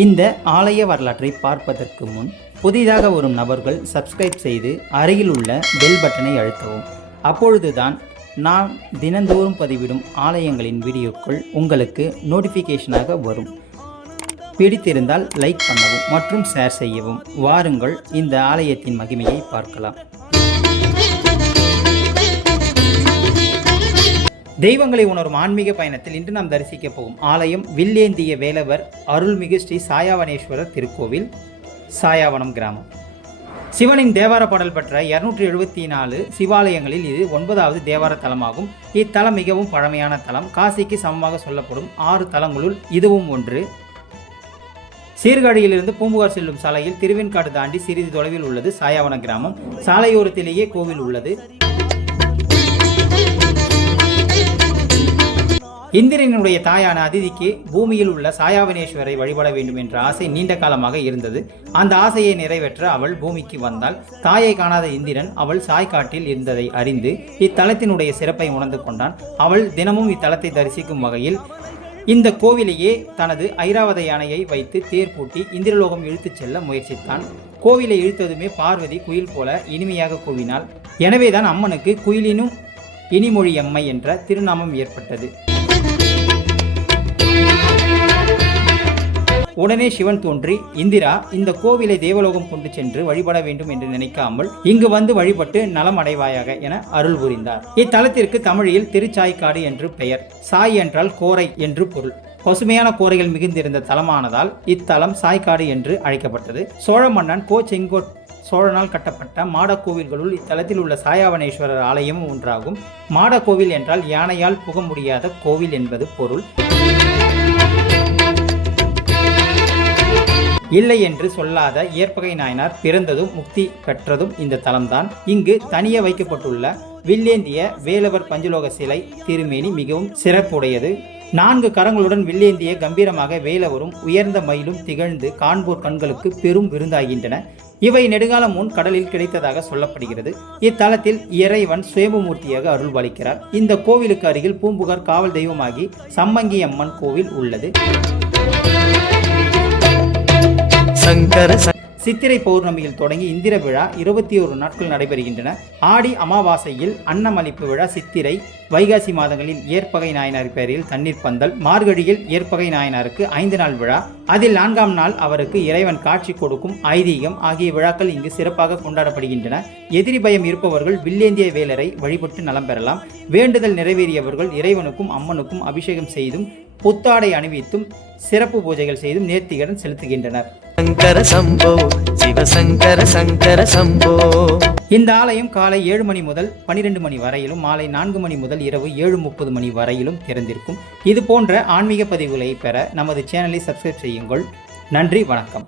இந்த ஆலய வரலாற்றை பார்ப்பதற்கு முன் புதிதாக வரும் நபர்கள் சப்ஸ்கிரைப் செய்து அருகில் உள்ள பெல் பட்டனை அழுத்தவும். அப்பொழுதுதான் நான் தினந்தோறும் பதிவிடும் ஆலயங்களின் வீடியோக்கள் உங்களுக்கு நோட்டிஃபிகேஷனாக வரும். பிடித்திருந்தால் லைக் பண்ணவும் மற்றும் ஷேர் செய்யவும். வாருங்கள் இந்த ஆலயத்தின் மகிமையை பார்க்கலாம். தெய்வங்களை உணரும் ஆன்மீக பயணத்தில் இன்று நாம் தரிசிக்க போகும் ஆலயம் வில்லேந்திய வேலவர் அருள்மிகு ஸ்ரீ சாயாவனேஸ்வரர் திருக்கோவில், சாயாவனம் கிராமம். சிவனின் தேவார பாடல் பெற்ற 274 சிவாலயங்களில் இது 9வது தேவார தலமாகும். இத்தலம் மிகவும் பழமையான தலம். காசிக்கு சமமாக சொல்லப்படும் 6 தலங்களுள் இதுவும் ஒன்று. சீர்காழியிலிருந்து பூம்புகார் செல்லும் சாலையில் திருவெண்காடு தாண்டி சிறிது தொலைவில் உள்ளது சாயாவன கிராமம். சாலையோரத்திலேயே கோவில் உள்ளது. இந்திரனுடைய தாயான அதிதிக்கு பூமியில் உள்ள சாயாவனேஸ்வரை வழிபட வேண்டும் என்ற ஆசை நீண்ட காலமாக இருந்தது. அந்த ஆசையை நிறைவேற்ற அவள் பூமிக்கு வந்தாள். தாயை காணாத இந்திரன் அவள் சாய்காட்டில் இருந்ததை அறிந்து இத்தலத்தினுடைய சிறப்பை உணர்ந்து கொண்டான். அவள் தினமும் இத்தலத்தை தரிசிக்கும் வகையில் இந்த கோவிலையே தனது ஐராவத யானையை வைத்து தேர் பூட்டி இந்திரலோகம் இழுத்துச் செல்ல முயற்சித்தான். கோவிலை இழுத்ததுமே பார்வதி குயில் போல இனிமையாக கூவினாள். எனவேதான் அம்மனுக்கு குயிலினும் இனிமொழி அம்மை என்ற திருநாமம் ஏற்பட்டது. உடனே சிவன் தோன்றி, இந்திரா, இந்த கோவிலை தேவலோகம் கொண்டு சென்று வழிபட வேண்டும் என்று நினைக்காமல் இங்கு வந்து வழிபட்டு நலம் அடைவாயாக என அருள் புரிந்தார். இத்தலத்திற்கு தமிழில் திருச்சாய்க்காடு என்று பெயர். சாய் என்றால் கோரை என்று பொருள். பசுமையான கோரைகள் மிகுந்திருந்த தலமானதால் இத்தலம் சாய்க்காடு என்று அழைக்கப்பட்டது. சோழ மன்னன் செங்கோட் சோழனால் கட்டப்பட்ட மாடக்கோவில்களுள் இத்தலத்தில் உள்ள சாயாவனேஸ்வரர் ஆலயமும் ஒன்றாகும். மாடக்கோவில் என்றால் யானையால் புக முடியாத கோவில் என்பது பொருள். இல்லை என்று சொல்லாத இயற்பகை நாயனார் பிறந்ததும் முக்தி பெற்றதும் இந்த தலம்தான். இங்கு தனியே வைக்கப்பட்டுள்ள வில்லேந்திய வேலவர் பஞ்சலோக சிலை திருமேனி மிகவும் சிறப்புடையது. 4 கரங்களுடன் வில்லேந்திய கம்பீரமாக வேலவரும் உயர்ந்த மயிலும் திகழ்ந்து காண்போர் கண்களுக்கு பெரும் விருந்தாகின்றன. இவை நெடுங்காலம் முன் கடலில் கிடைத்ததாக சொல்லப்படுகிறது. இத்தலத்தில் இறைவன் சுயம்புமூர்த்தியாக அருள்பாலிக்கிறார். இந்த கோவிலுக்கு அருகில் பூம்புகார் காவல் தெய்வமாகி சம்மங்கி அம்மன் கோவில் உள்ளது. சித்திரை பௌர்ணமியில் தொடங்கி இந்திர விழா 21 நாட்கள் நடைபெறுகின்றன. ஆடி அமாவாசையில் அன்னமளிப்பு விழா, சித்திரை வைகாசி மாதங்களில் ஏற்பகை நாயனார் பெயரில் தண்ணீர் பந்தல், மார்கழியில் ஏற்பகை நாயனாருக்கு 5 நாள் விழா, அதில் 4ஆம் நாள் அவருக்கு இறைவன் காட்சி கொடுக்கும் ஐதீகம் ஆகிய விழாக்கள் இங்கு சிறப்பாக கொண்டாடப்படுகின்றன. எதிரி பயம் இருப்பவர்கள் வில்லேந்திய வேலரை வழிபட்டு நலம் பெறலாம். வேண்டுதல் நிறைவேறியவர்கள் இறைவனுக்கும் அம்மனுக்கும் அபிஷேகம் செய்தும் புத்தாடை அணிவித்தும் சிறப்பு பூஜைகள் செய்தும் நேர்த்திகடன் செலுத்துகின்றனர். சங்கர சம்போ சிவசங்கர சங்கர சம்போ. இந்த ஆலயம் காலை 7 மணி முதல் 12 மணி வரையிலும், மாலை 4 மணி முதல் இரவு 7:30 மணி வரையிலும் திறந்திருக்கும். இது போன்ற ஆன்மீக பதிவுகளை பெற நமது சேனலை சப்ஸ்கிரைப் செய்யுங்கள். நன்றி, வணக்கம்.